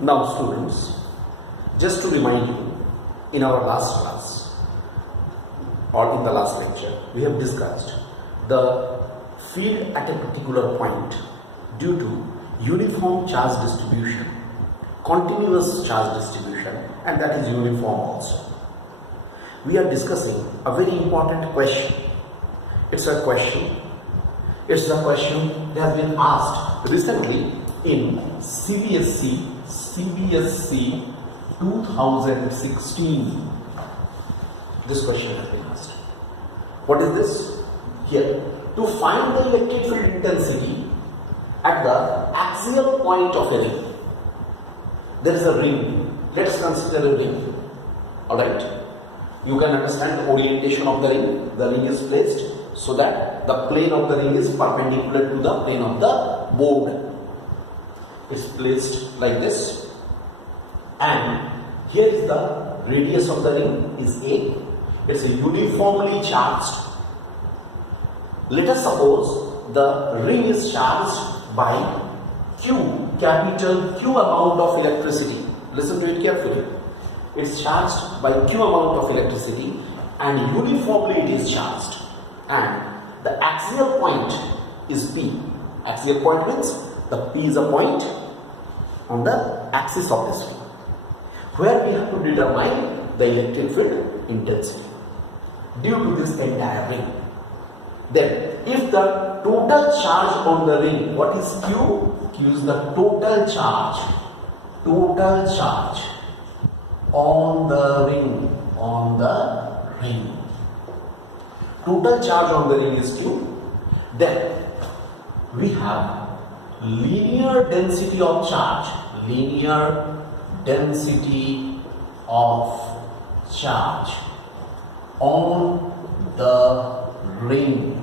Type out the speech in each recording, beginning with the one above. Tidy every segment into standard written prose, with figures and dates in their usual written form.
Now students, just to remind you, in our last class or in the last lecture, we have discussed the field at a particular point due to uniform charge distribution, continuous charge distribution, and that is uniform also. We are discussing a very important question. It's a question that has been asked recently in CBSE 2016. This question has been asked. What is this? Here, to find the electric field intensity at the axial point of a ring. There is a ring. Let's consider a ring. Alright? You can understand the orientation of the ring. The ring is placed so that the plane of the ring is perpendicular to the plane of the board. It's placed like this, and here is the radius of the ring is A. It's a uniformly charged. Let us suppose the ring is charged by Q, capital Q amount of electricity. Listen to it carefully. It's charged by Q amount of electricity and uniformly it is charged. And the axial point is P. Axial point means the P is a point on the axis of this ring, where we have to determine the electric field intensity due to this entire ring. Then, if the total charge on the ring, what is Q? Q is the total charge on the ring, Total charge on the ring is Q. Then we have linear density of charge. Linear density of charge on the ring,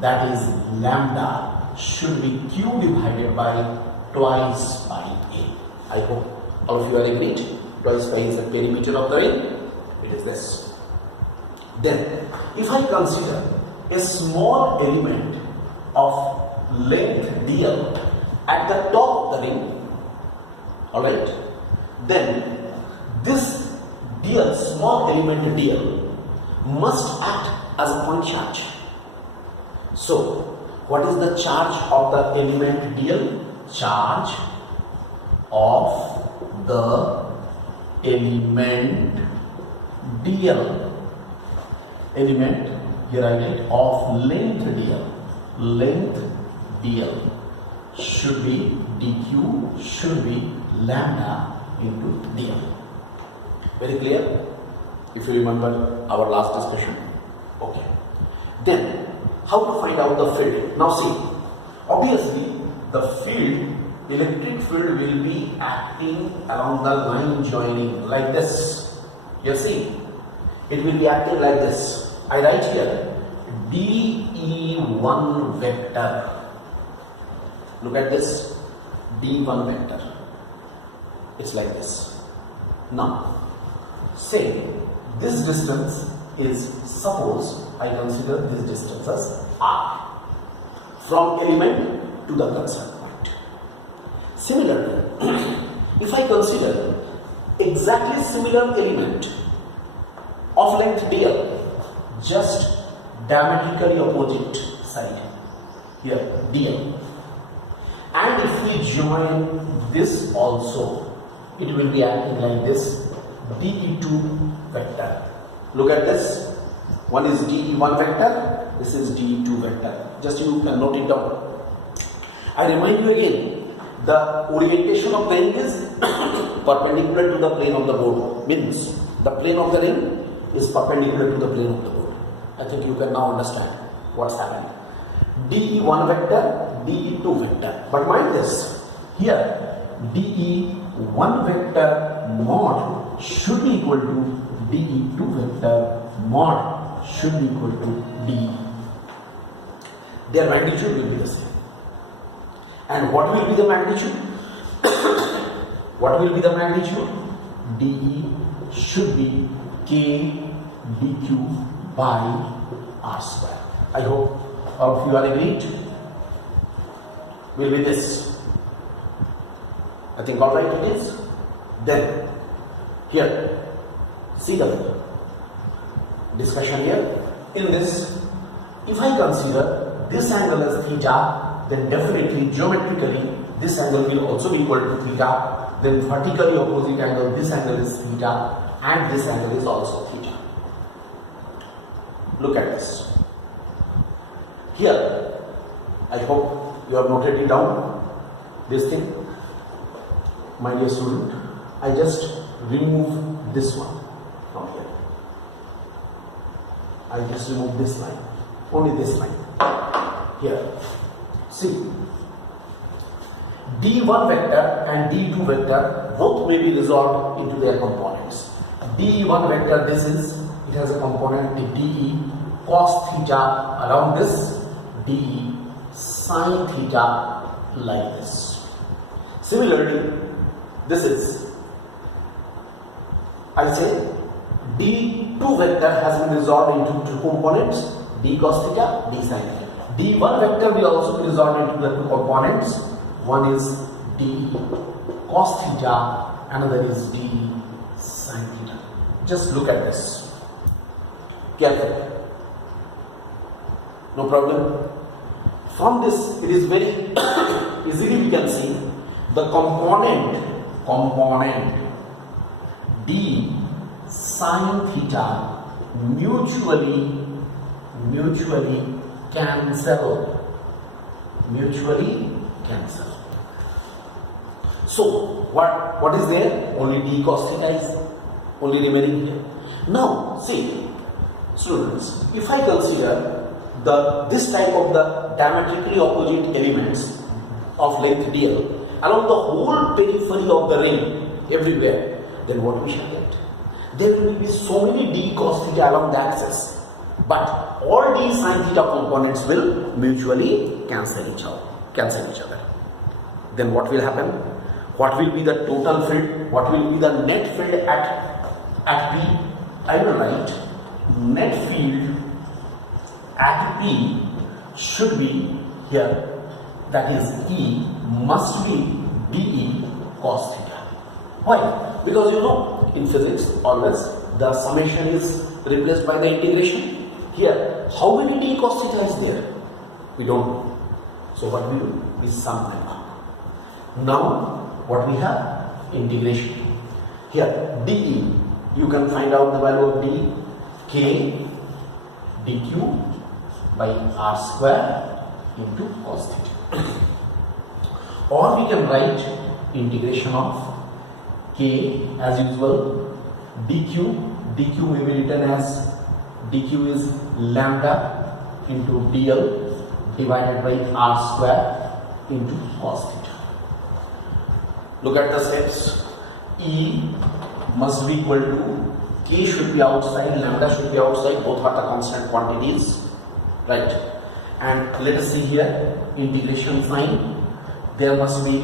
that is lambda, should be Q divided by twice by A. I hope all of you are agreed. Twice by is the perimeter of the ring. It is this. Then, if I consider a small element of length dl at the top of the ring, alright, then this dl, small element dl, must act as a point charge. So, what is the charge of the element dl? Charge of the element dl. Element, here I get of length dl. Length dl should be dq, should be lambda into dl. Very clear? If you remember our last discussion. Okay. Then, how to find out the field? Now see, obviously the field, electric field will be acting along the line joining like this. You see, it will be acting like this. I write here dE1 vector. Look at this, dE1 vector. It's like this. Now, say this distance is, suppose I consider this distance as R from element to the concerned point. Similarly, if I consider exactly similar element of length dl, just diametrically opposite side, here dl, and if we join this also, it will be acting like this, dE2 vector. Look at this, one is dE1 vector, this is dE2 vector. Just you can note it down. I remind you again, the orientation of the ring is perpendicular to the plane of the board, means the plane of the ring is perpendicular to the plane of the board. I think you can now understand what's happening. dE1 vector, dE2 vector. But mind this, here dE1 vector mod should be equal to dE2 vector mod should be equal to d. Their magnitude will be the same. And what will be the magnitude? What will be the magnitude? dE should be k dq by r square. I hope all of you are agreed. Will be this. I think all right it is. Then here, see the discussion here. In this, if I consider this angle as theta, then definitely geometrically this angle will also be equal to theta. Then vertically opposite angle, this angle is theta, and this angle is also theta. Look at this. Here, I hope you have noted it down. This thing, my dear student, I just remove this one from here. I just remove this line, only this line. Here, see, D1 vector and D2 vector both may be resolved into their components. D1 vector, this is, it has a component dE cos theta around this, dE sin theta like this. Similarly, this is, I say, D2 vector has been resolved into two components, d cos theta, d sin theta. D1 vector will also be resolved into the two components. One is dE cos theta, another is dE sin theta. Just look at this carefully. No problem. From this, it is very easily we can see the component d sin theta mutually cancel. So what is there? Only d cos theta is only remaining here. Now see, students, if I consider this type of the diametrically opposite elements of length dl along the whole periphery of the ring everywhere, then what we shall get? There will be so many d cos theta along the axis, but all d sin theta components will mutually cancel each other. Then what will happen? What will be the total field? What will be the net field at P? I will write net field at P should be here, that is E must be dE cos theta. Why? Because you know, in physics always the summation is replaced by the integration. Here, how many d cos theta is there? We don't know. So what we do? We sum them up. Now what we have? Integration. Here dE, you can find out the value of d, k dq by r square into cos theta. Or we can write integration of k as usual, dq may be written as dq is lambda into dl divided by r square into cos theta. Look at the steps. E must be equal to, k should be outside, lambda should be outside, both are the constant quantities, right? And let us see here, integration sign, there must be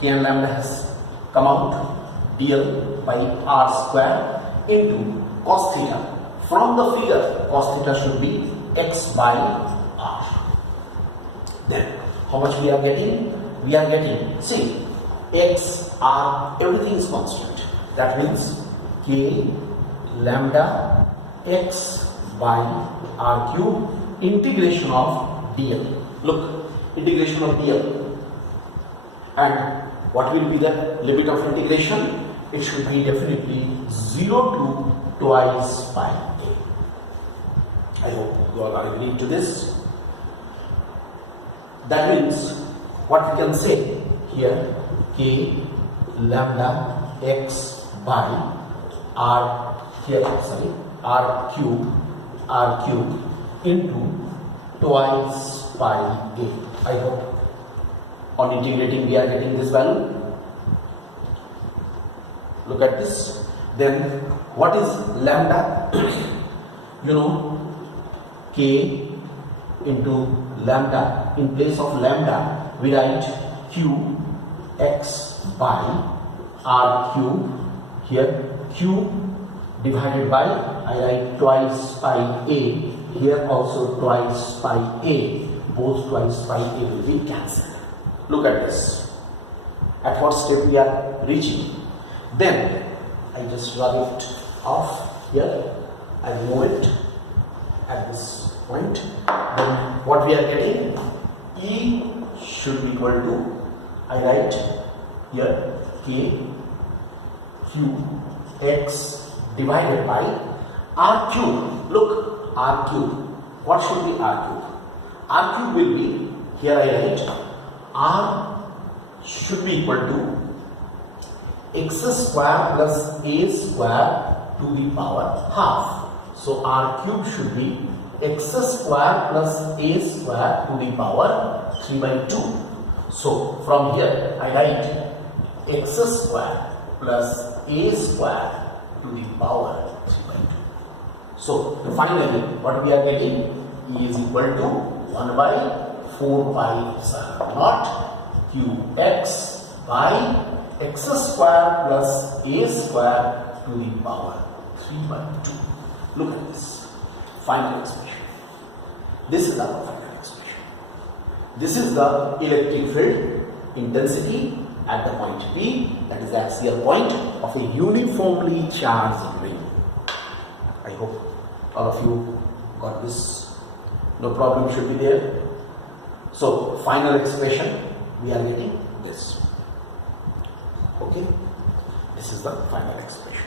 k and lambda has come out, dl by r square into cos theta. From the figure, cos theta should be x by r. Then how much we are getting? We are getting, see, x, r, everything is constant. That means k lambda x by r cube integration of dl. Look, integration of dl. And what will be the limit of integration? It should be definitely 0 to twice pi a. I hope you all are agreed to this. That means what we can say here, k lambda x by r cube into twice pi a. I hope on integrating we are getting this value. Look at this. Then what is lambda? You know, k into lambda. In place of lambda we write q x by r cube. Here q divided by, I write twice pi a. Here also twice pi a. Both twice pi a will be cancelled. Look at this. at what step we are reaching. Then I just rub it off here, I remove it at this point. Then what we are getting, E should be equal to, I write here K Q X divided by R cube. Look, R cube. What should be R cube? R cube will be, here I write, R should be equal to x square plus a square to the power half. So R cube should be x square plus a square to the power 3 by 2. So from here I write x square plus a square to the power 3 by 2. So finally what we are getting, E is equal to 1 by 4 pi epsilon naught qx by x square plus a square to the power 3 by 2. Look at this final expression. This is our final expression. This is the electric field intensity at the point P, that is the axial point of a uniformly charged ring. I hope all of you got this. No problem should be there. So final expression, we are getting this. Okay, this is the final expression.